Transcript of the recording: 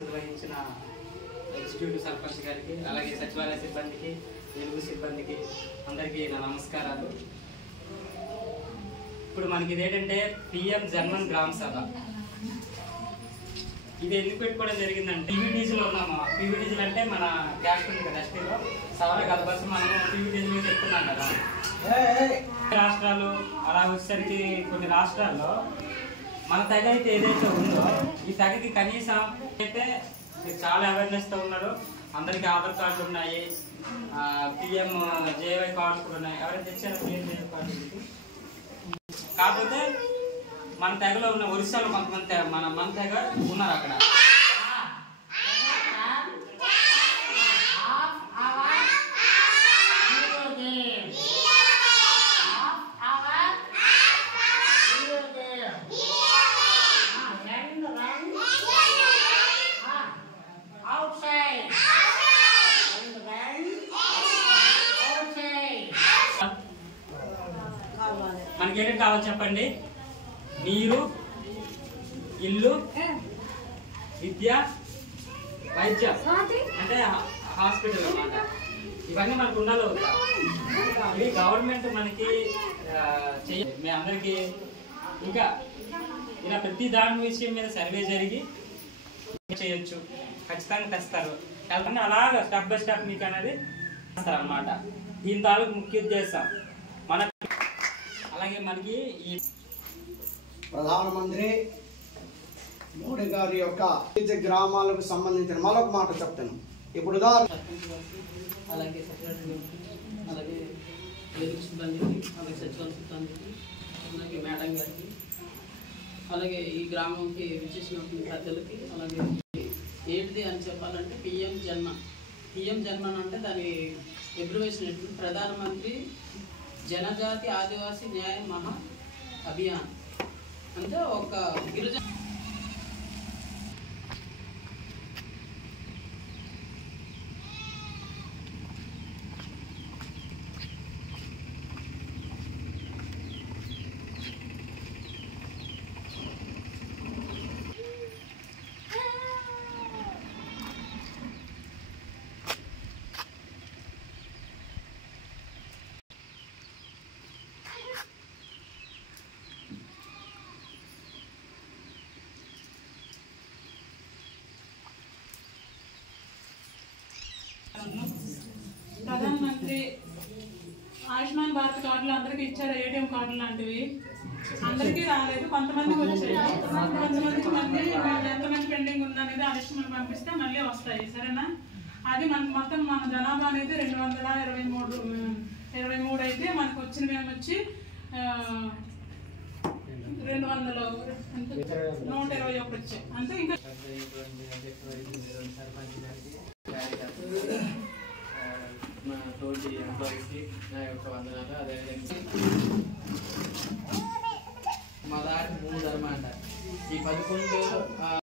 నిర్వహించిన ఎగ్జిక్యూటివ్ సర్పంచ్ గారికి అలాగే సచివాలయ సిబ్బందికి వెలుగు సిబ్బందికి అందరికీ నా నమస్కారాలు. ఇప్పుడు మనకి ఇదేంటంటే పిఎం జన్మన్ గ్రామ సభ. ఇది ఎందుకు పెట్టుకోవడం జరిగిందంటే పీవీటీజీలో ఉన్నాము. పీవీటీజీలు అంటే మన క్యాస్ట్ ఉంది కదా, ఎస్టీలో సవర గల్బస్ మనం పీవీటీజీలో చెప్తున్నాం కదా. రాష్ట్రాలు అలా వచ్చేసరికి కొన్ని రాష్ట్రాల్లో మన తెగ అయితే ఏదైతే ఉందో ఈ తెగకి కనీసం అయితే చాలా అవేర్నెస్తో ఉన్నారు. అందరికీ ఆధార్ కార్డులు ఉన్నాయి, పిఎం జేవై కార్డు కూడా ఉన్నాయి. ఎవరైతే తెచ్చారో పిఎం జేవై కార్డు. కాకపోతే మన తెగలో ఉన్న ఒరిస్సాలో కొంతమంది మన తెగ ఉన్నారు అక్కడ. మనకేంటి కావాలి చెప్పండి? నీరు, ఇల్లు, విద్య, వైద్యం అంటే హాస్పిటల్ అన్నమాట. ఇవన్నీ మనకు ఉండాలి. ఇవి గవర్నమెంట్ మనకి మీ అందరికీ ఇంకా ఇలా ప్రతి దాని విషయం మీద సర్వే జరిగి చేయొచ్చు, ఖచ్చితంగా తెస్తారు. కాబట్టి అలాగా స్టెప్ బై స్టెప్ మీకు అనేది తెస్తారు అన్నమాట. దీని తాలూకు ముఖ్య ఉద్దేశం అలాగే మనకి ఈ ప్రధానమంత్రి మోడీ గారి యొక్క గ్రామాలకు సంబంధించిన మరొక మాట చెప్తాను. ఇప్పుడు అలాగే అలాగే వెలుగు సిబ్బందికి, అలాగే సచివాలయ సిబ్బందికి, అలాగే మేడం గారికి, అలాగే ఈ గ్రామంకి విచ్చేసినటువంటి పెద్దలకి, అలాగే ఏంటిది అని చెప్పాలంటే పిఎం జన్మన్ అంటే దాని అబ్రివేషన్ ఏంటి? ప్రధానమంత్రి జనజాతి ఆదివాసీ న్యాయ మహా అభియాన్. అంటే ఒక గిరిజన ప్రధానమంత్రి ఆయుష్మాన్ భారత్ కార్డులు అందరికి ఇచ్చారు. ఏటీఎం కార్డులు లాంటివి అందరికీ రాలేదు, కొంతమందికి వచ్చాయి. కొంతమందికి మళ్ళీ ఎంతమంది పెండింగ్ ఉందనేది ఆ లిస్ట్ మనం పంపిస్తే మళ్ళీ వస్తాయి. సరేనా? అది మనకు మొత్తం మన జనాభా అనేది 223 అయితే మనకు వచ్చినవి ఏమొచ్చి 121 వచ్చాయి. అంటే ఇంకా మా తోటి ఎంప్లాయీస్కి నా యొక్క వందనాలు. అదేవిధంగా మా దారి 3 ధర్మ అంట. ఈ 11